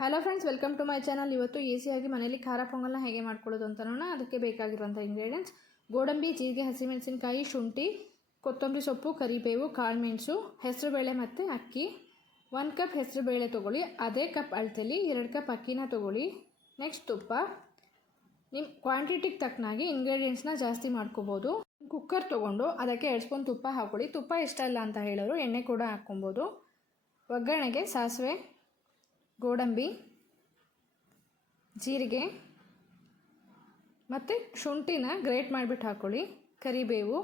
Hello friends, welcome to my channel. ಇವತ್ತು ಈಸಿಯಾಗಿ ಮನೆಯಲ್ಲಿ ಖಾರ ಪೊಂಗಲ್ನ ಹೇಗೆ ಮಾಡ್ಕೊಳ್ಳೋದು ಅಂತ ನೋಡೋಣ. ಅದಕ್ಕೆ ಬೇಕಾಗಿರುವಂಥ ಇಂಗ್ರೀಡಿಯೆಂಟ್ಸ್: ಗೋಡಂಬಿ, ಜೀರಿಗೆ, ಹಸಿಮೆಣಸಿನಕಾಯಿ, ಶುಂಠಿ, ಕೊತ್ತಂಬರಿ ಸೊಪ್ಪು, ಕರಿಬೇವು, ಕಾಳುಮೆಣಸು, ಹೆಸರುಬೇಳೆ ಮತ್ತು ಅಕ್ಕಿ. 1 ಕಪ್ ಹೆಸರುಬೇಳೆ ತೊಗೊಳ್ಳಿ, ಅದೇ ಕಪ್ ಅಳತೆಯಲ್ಲಿ 2 ಕಪ್ ಅಕ್ಕಿನ ತೊಗೊಳ್ಳಿ. ನೆಕ್ಸ್ಟ್ ತುಪ್ಪ. ನಿಮ್ಮ ಕ್ವಾಂಟಿಟಿಗೆ ತಕ್ಕನಾಗಿ ಇಂಗ್ರೀಡಿಯೆಂಟ್ಸ್ನ ಜಾಸ್ತಿ ಮಾಡ್ಕೋಬೋದು. ಕುಕ್ಕರ್ ತೊಗೊಂಡು ಅದಕ್ಕೆ 2 ಸ್ಪೂನ್ ತುಪ್ಪ ಹಾಕ್ಕೊಳ್ಳಿ. ತುಪ್ಪ ಇಷ್ಟ ಇಲ್ಲ ಅಂತ ಹೇಳೋರು ಎಣ್ಣೆ ಕೂಡ ಹಾಕ್ಕೊಬೋದು. ಒಗ್ಗರಣೆಗೆ ಸಾಸಿವೆ, ಗೋಡಂಬಿ, ಜೀರಿಗೆ ಮತ್ತು ಶುಂಠಿನ ಗ್ರೇಟ್ ಮಾಡಿಬಿಟ್ಟು ಹಾಕ್ಕೊಳ್ಳಿ. ಕರಿಬೇವು,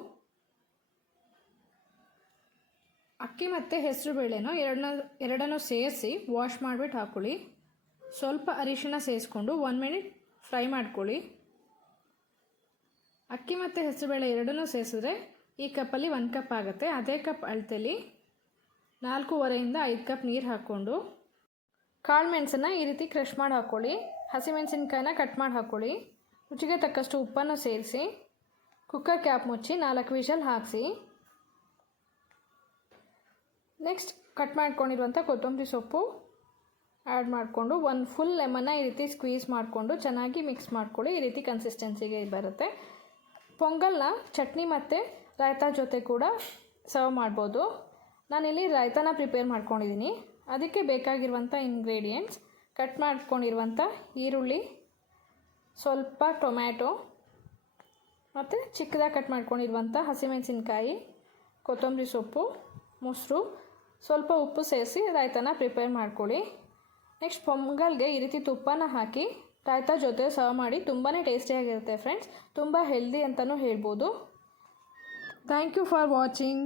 ಅಕ್ಕಿ ಮತ್ತು ಹೆಸರುಬೇಳೆನೋ ಎರಡನ್ನೂ ಸೇರಿಸಿ ವಾಶ್ ಮಾಡಿಬಿಟ್ಟು ಹಾಕ್ಕೊಳ್ಳಿ. ಸ್ವಲ್ಪ ಅರಿಶಿಣ ಸೇರಿಸ್ಕೊಂಡು 1 ಮಿನಿಟ್ ಫ್ರೈ ಮಾಡ್ಕೊಳ್ಳಿ. ಅಕ್ಕಿ ಮತ್ತು ಹೆಸರುಬೇಳೆ ಎರಡನ್ನೂ ಸೇರಿಸಿದ್ರೆ ಈ ಕಪ್ಪಲ್ಲಿ 1 ಕಪ್ ಆಗುತ್ತೆ. ಅದೇ ಕಪ್ ಅಳತೆಯಲ್ಲಿ 4.5 5 ಕಪ್ ನೀರು ಹಾಕ್ಕೊಂಡು ಕಾಳುಮೆಣಸನ್ನು ಈ ರೀತಿ ಕ್ರಷ್ ಮಾಡಿ ಹಾಕ್ಕೊಳ್ಳಿ. ಹಸಿಮೆಣಸಿನ್ಕಾಯಿನ ಕಟ್ ಮಾಡಿ ಹಾಕ್ಕೊಳ್ಳಿ. ರುಚಿಗೆ ತಕ್ಕಷ್ಟು ಉಪ್ಪನ್ನು ಸೇರಿಸಿ ಕುಕ್ಕರ್ ಕ್ಯಾಪ್ ಮುಚ್ಚಿ 4 ವಿಷಲ್ ಹಾಕಿಸಿ. ನೆಕ್ಸ್ಟ್ ಕಟ್ ಮಾಡ್ಕೊಂಡಿರುವಂಥ ಕೊತ್ತಂಬರಿ ಸೊಪ್ಪು ಆ್ಯಡ್ ಮಾಡಿಕೊಂಡು 1 ಫುಲ್ ಲೆಮನ್ನ ಈ ರೀತಿ ಸ್ಕ್ವೀಸ್ ಮಾಡಿಕೊಂಡು ಚೆನ್ನಾಗಿ ಮಿಕ್ಸ್ ಮಾಡ್ಕೊಳ್ಳಿ. ಈ ರೀತಿ ಕನ್ಸಿಸ್ಟೆನ್ಸಿಗೆ ಬರುತ್ತೆ. ಪೊಂಗಲ್ನ ಚಟ್ನಿ ಮತ್ತು ರಾಯ್ತಾ ಜೊತೆ ಕೂಡ ಸರ್ವ್ ಮಾಡ್ಬೋದು. ನಾನಿಲ್ಲಿ ರಾಯ್ತಾನ ಪ್ರಿಪೇರ್ ಮಾಡ್ಕೊಂಡಿದ್ದೀನಿ. ಅದಕ್ಕೆ ಬೇಕಾಗಿರುವಂಥ ಇಂಗ್ರೀಡಿಯೆಂಟ್ಸ್: ಕಟ್ ಮಾಡ್ಕೊಂಡಿರುವಂಥ ಈರುಳ್ಳಿ, ಸ್ವಲ್ಪ ಟೊಮ್ಯಾಟೊ ಮತ್ತು ಚಿಕ್ಕದಾಗಿ ಕಟ್ ಮಾಡ್ಕೊಂಡಿರುವಂಥ ಹಸಿಮೆಣಸಿನ್ಕಾಯಿ, ಕೊತ್ತಂಬರಿ ಸೊಪ್ಪು, ಮೊಸರು, ಸ್ವಲ್ಪ ಉಪ್ಪು ಸೇರಿಸಿ ರಾಯ್ತಾನ ಪ್ರಿಪೇರ್ ಮಾಡ್ಕೊಳ್ಳಿ. ನೆಕ್ಸ್ಟ್ ಪೊಂಗಲ್ಗೆ ಈ ರೀತಿ ತುಪ್ಪನ ಹಾಕಿ ರಾಯ್ತಾ ಜೊತೆ ಸರ್ವ್ ಮಾಡಿ. ತುಂಬಾ ಟೇಸ್ಟಿಯಾಗಿರುತ್ತೆ ಫ್ರೆಂಡ್ಸ್. ತುಂಬ ಹೆಲ್ದಿ ಅಂತಲೂ ಹೇಳ್ಬೋದು. Thank you for watching.